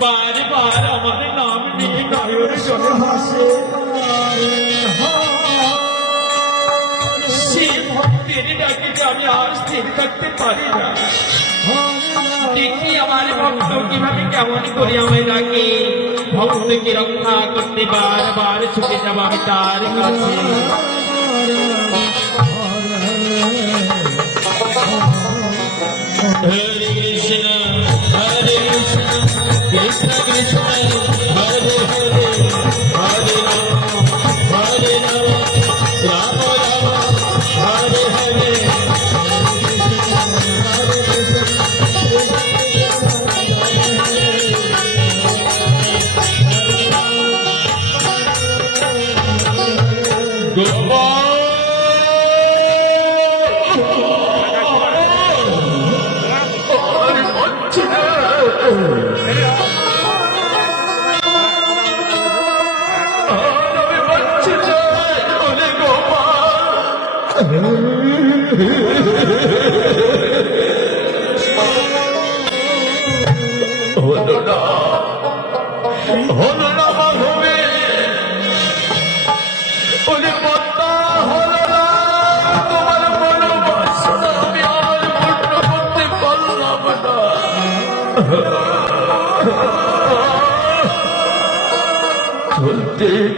बार बार हमारे नाम लिए गायों सुनो हंसे শিব তেরে ডাকিতে আমি আর স্থির থাকতে পারি না দেখি আমার ভক্ত কিভাবে কেমন করে আমায় ডাকে ভক্তকে রক্ষা করতে বারবার ছুটে যাব আমি তার কাছে Hey! Good boy.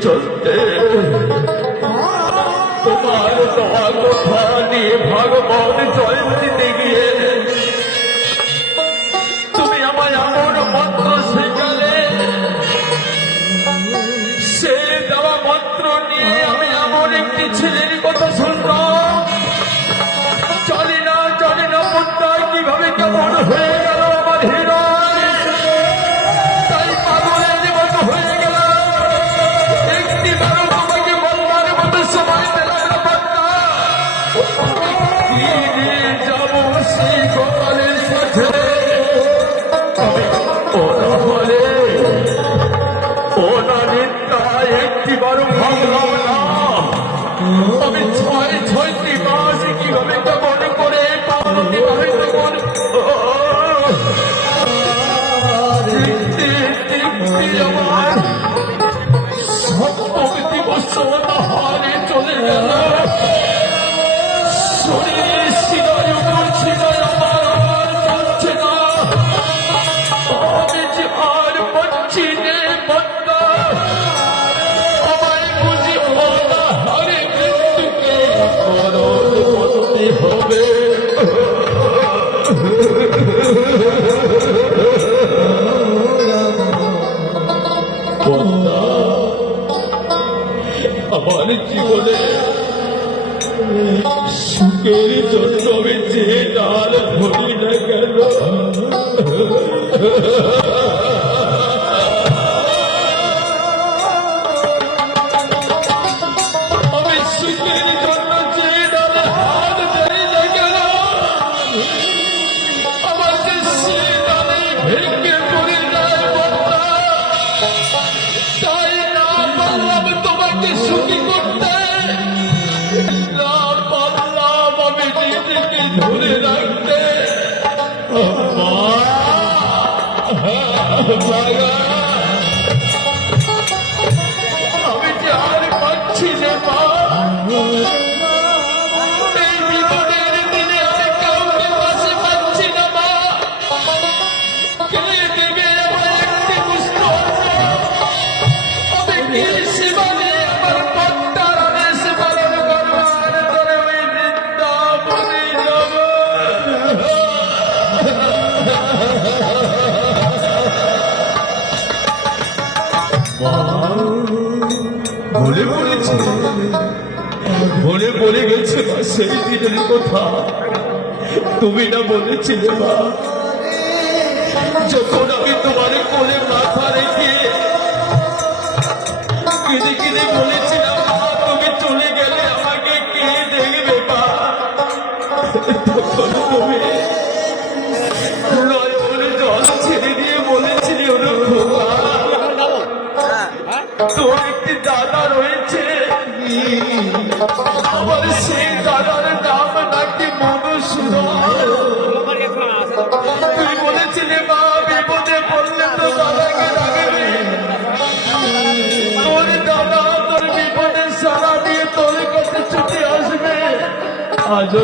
চলতে। তোমার তোমার কথা নিয়ে ভগবান জয়ন্তীতে গিয়ে আমাদের ছয়ত্রিশ পাওয়া কীভাবে পাবো Espíritu সেই কথা। তুমি না বলেছিলে মা, যখন আমি তোমার কোলে মাথা রেখে কেঁদে কেঁদে বলেছিলাম তুমি চলে গেলে আমাকে কে দেখবে মা? তখন তুমি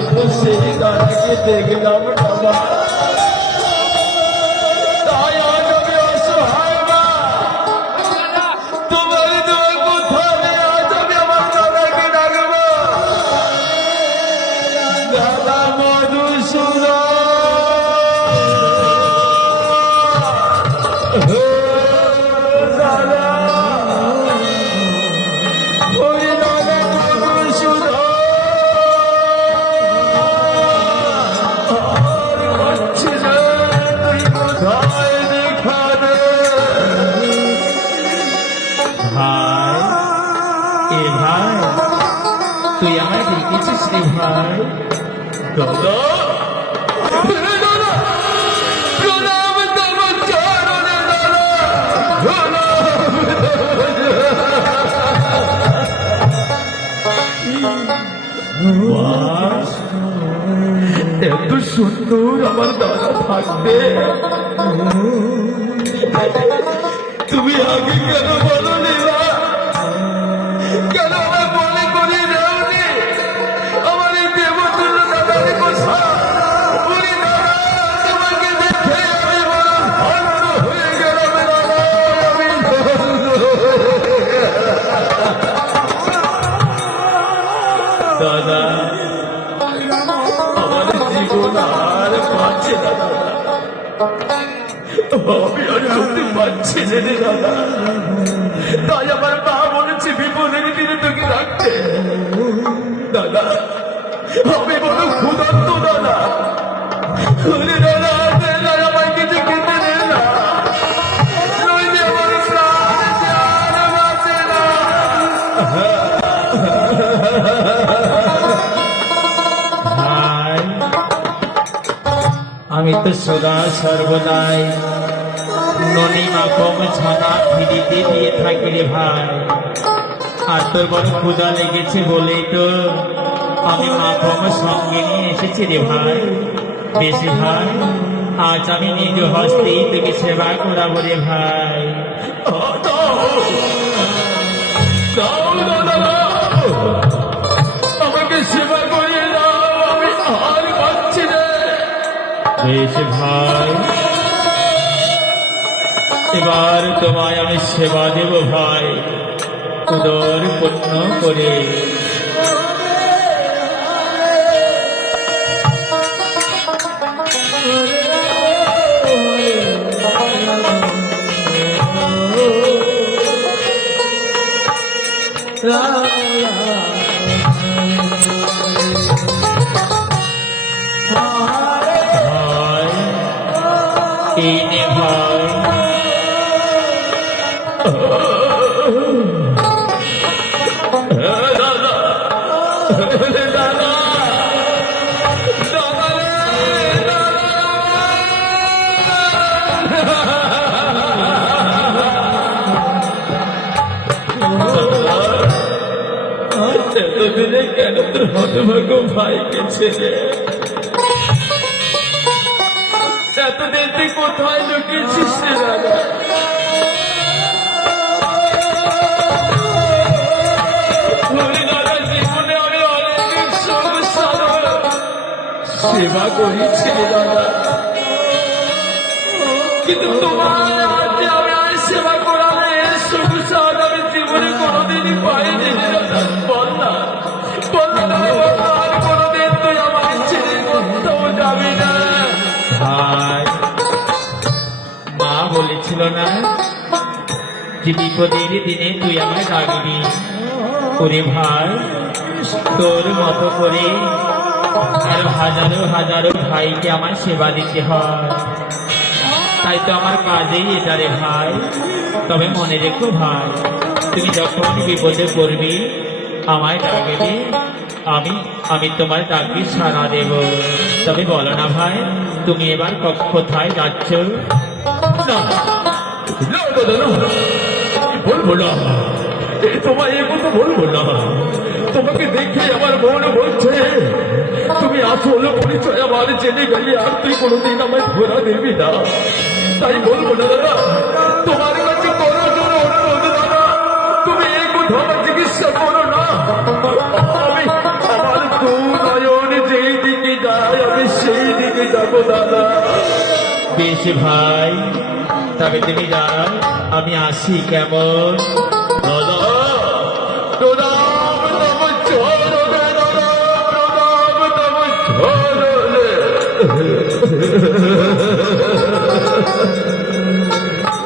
আজও তো সেই দাদাকে দেখলাম আমি আর না দাদা তাই আমার মা বলেছে বিপদের দিনে তোকে রাখতে দাদা আমি বড় ক্ষুধার্ত দাদা দাদা আমি তো সদা সর্বদাই ননি মাকম ছানা ফিরিতে দিয়ে থাকি রে ভাই। আর তোর বড় ক্ষুদা লেগেছে বলেই তো আমি মাকম সঙ্গে নিয়ে এসেছি রে ভাই। বেশি ভাই আজ আমি নিজ হস্তেই তোকে সেবা করাবো রে ভাই। আমাকে সেবা করে দাও আমি আর পাচ্ছি না। বেশ ভাই। এবার তোমায় আমি সেবা দেব ভাই। উদর পূর্ণ করে। ভাই কেন তোর হতভাগ্য ভাইকে ছেড়ে। এতদিন তুই কোথায় লুকিয়েছিস সেবা করেছি রে দাদা কিন্তু তোমার না। যে বিপদের দিনে তুই আমায় ডাকবি ওরে ভাই, তোর মতো করে আর হাজারো হাজারো ভাইকে আমার সেবা দিতে হয়। তাই তো আমার কাজেই এটা রে ভাই। তবে মনে রেখো ভাই, তুমি যখন বিপদে পড়বি, আমায় ডাকবি। আমি আমি তোমার ডাকবি সারা দেব তবে বলো না ভাই, তুমি এবার কোথায় যাচ্ছ? না। না দাদা না আমি বলব তোমায় এ কথা বলব না। তোমাকে দেখে আমার মন বলছে, তুমি আসল পরিচয় আমার জেনে গেলে আর তুই কোনোদিন আমায় ঘোরা দেবি না। তাই বলব না, দাদা। তোমার কাছে করো জোর দাদা। তুমি এই কথা আমার চিকিৎসা করো না। আমি আমার দু নয়ন দিকে যায়, আমি সেই দিকে যাব, দাদা। বেশ ভাই। তব তুমি জানো আমি আসি কেমন?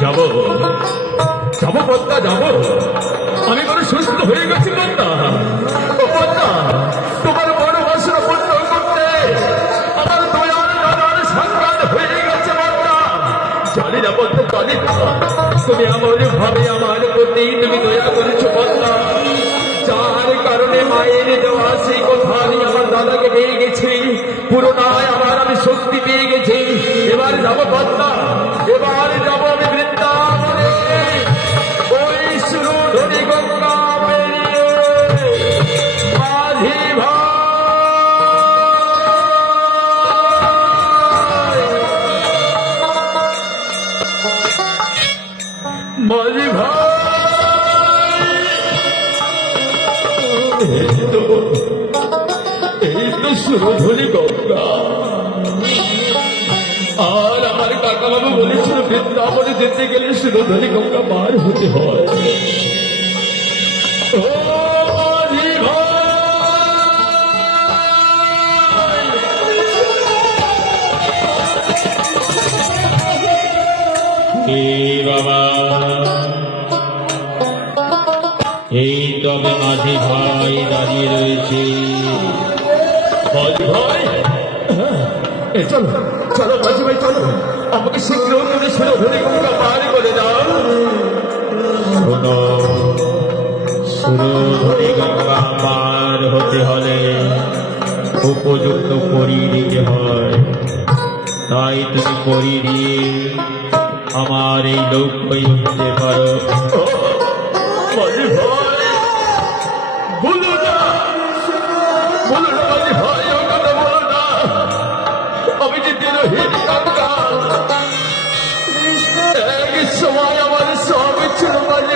যাব। যাব পদ্মা যাব। তুমি আমার ভাবে আমার প্রতি তুমি দয়া করেছ পদ্মা যার কারণে মায়ের দেওয়া সেই কথা আমি আমার দাদাকে পেয়ে গেছি। পুরোটায় আমার আমি শক্তি পেয়ে গেছি। এবার যাব পদ্মা এবার যাব আমি বৃন্দাবনে যেতে গেলে সুরধনী গঙ্গা পার হতে হয়। এই তবে মাঝি ভাই দাঁড়িয়ে রয়েছে। এ, চলো চলো, মাঝি ভাই, চলো। আমাকে শীঘ্র করে সুরধনী গঙ্গা পার করে দাও। হতে হলে উপযুক্ত করি দিতে হয়। তাই তুমি করি দিয়ে আমার এই লক্ষ্যে উঠতে পারো।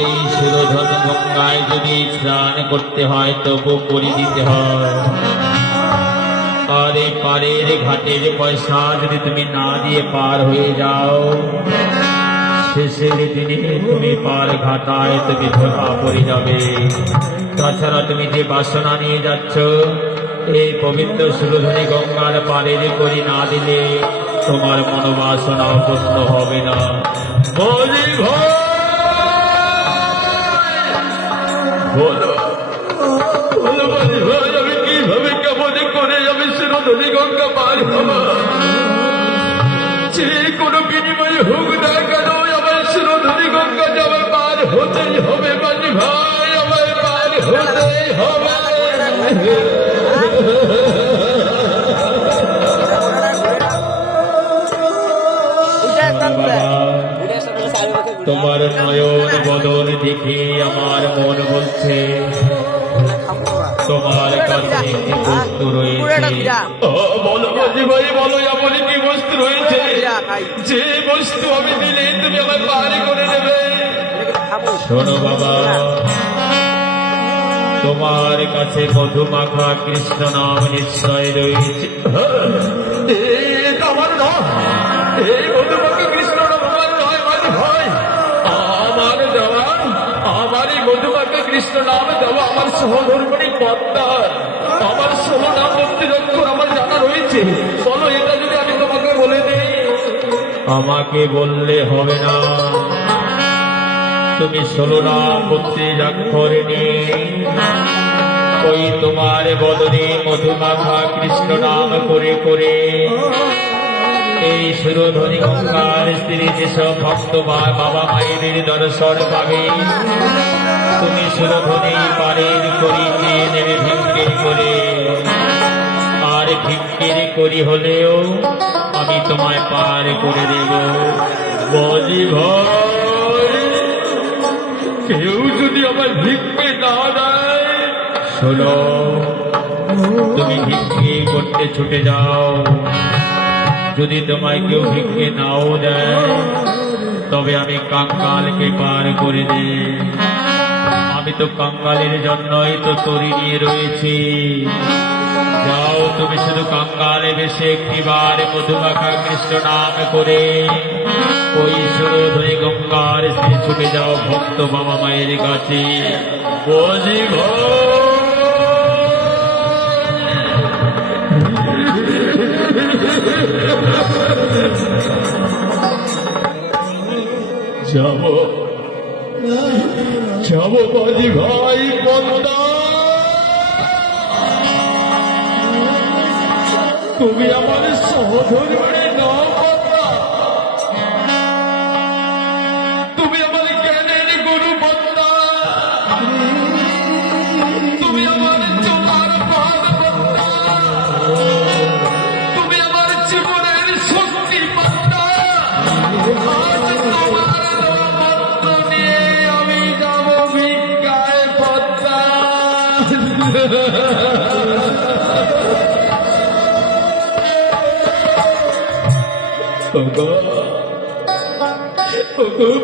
এই সুরধনী গঙ্গায় যদি স্নান করতে হয়, তবু করে দিতে হয়। আর এই পারের ঘাটের পয়সা যদি তুমি না দিয়ে পার হয়ে যাও, শেষের দিনে তুমি পার ঘাটায় তুমি ধরা পড়ে যাবে। তাছাড়া তুমি যে বাসনা নিয়ে যাচ্ছ, এই পবিত্র সুরধনী গঙ্গার পারের করি না দিলে তোমার মনোবাসনা প্রশ্ন হবে না। মাঝি ভাই বলো বলো ভাই আমি কীভাবে কেমন করে আমি শিরোধনী গঙ্গা পার হব? যে কোনো বিনিময়ে হোক না কেন, আমার শিরোধনী গঙ্গা যাওয়ার পার হতেই হবে মাঝি ভাই, আমার পার হতেই হবে। নয়ন বদল দেখে আমার মন বলছে, তোমার কাছে একটি বস্তু রয়েছে। কি বস্তু রয়েছে? যে বস্তু আমি দিলে তুমি আমার পার করে দেবে। শোনো বাবা, তোমার কাছে মধুমাখা কৃষ্ণ নাম নিশ্চয় রয়েছে। আমার এই মধুমাখা কৃষ্ণ নাম দেওয়া আমার সহধর্মণী পদ্মার আমার সহ নাম মুক্তিরক্ষর আমার জানা রয়েছে বলো এটা যদি আমি তোমাকে বলে দিই আমাকে বললে হবে না। তুমি ষোলো নাম করতে যাক্ষরে ওই তোমার বদনে মধুমাখা কৃষ্ণ নাম করে করে। এই সুরধ্বনি গঙ্গার স্ত্রী যেসব ভক্ত বা বাবা ভাইদের দর্শন পাবে, তুমি সুরধ্বনি পারের করি নেবে ভিক্ষের করে। আর ভিক্ষের করি হলেও আমি তোমায় পার করে দেব। বাজি ভাই কেউ যদি আমার ভিক্ষে না দেয়, শোনো, তুমি ভিক্ষে করতে ছুটে যাও। যদি তোমায় কেউ ভিক্ষে নাও দেয়, তবে আমি কাঙ্গালকে পার করে দে আমি তো কাঙ্গালের জন্যই তো তরি নিয়ে রয়েছি। যাও, তুমি শুধু কাঙ্গালে বেশে একটিবার মধুমাখা কৃষ্ণ নাম করে ওই সুরধরে গঙ্গার স্থিরে ছুটে যাও ভক্ত বাবা মায়ের কাছে। বাজি ভাই যাব যাব বাজি ভাই তুমি আমার সহধর্মী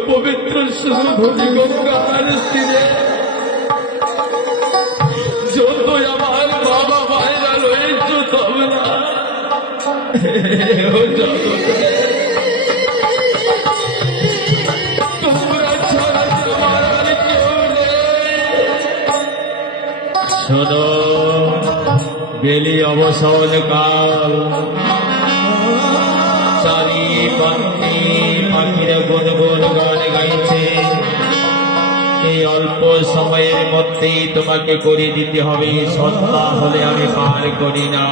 পবিত্র সুরধরি গঙ্গার তীরে যতই আমার বাবা মায়েরা রয়েছ তোমরা শোনো বেলি অবসর কাল। চারি পাখি পাখিরা গুন গুন গান গাইছে। এই অল্প সময়ের মধ্যেই তোমাকে করে দিতে হবে। সন্ধ্যা হলে আমি পার করি না।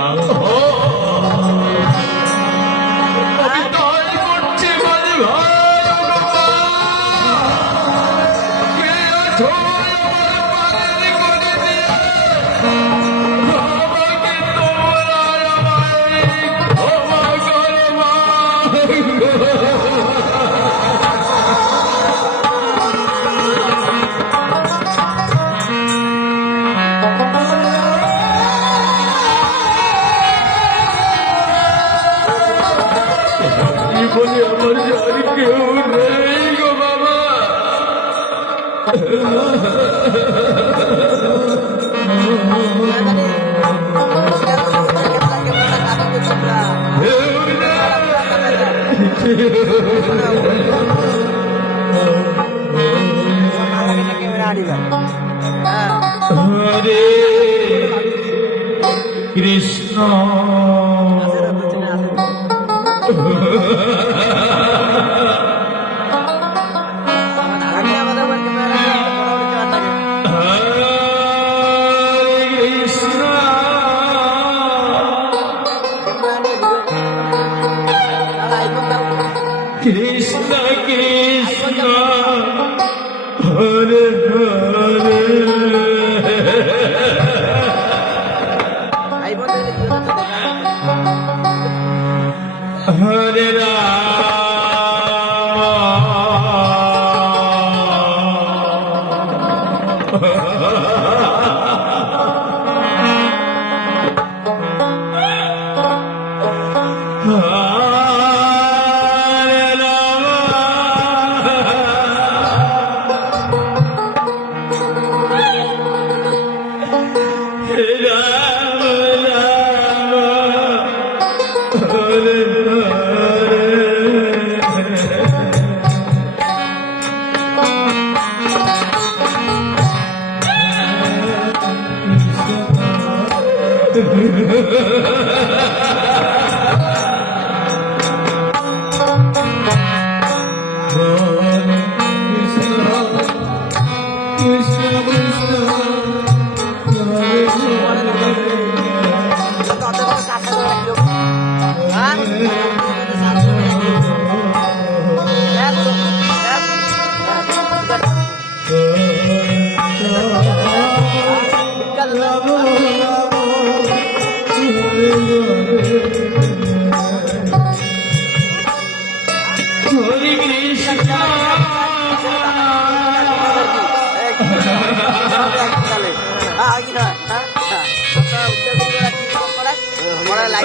কেউ হরে Ram Amen.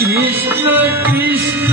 Krishna Krishna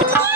Ha ha ha!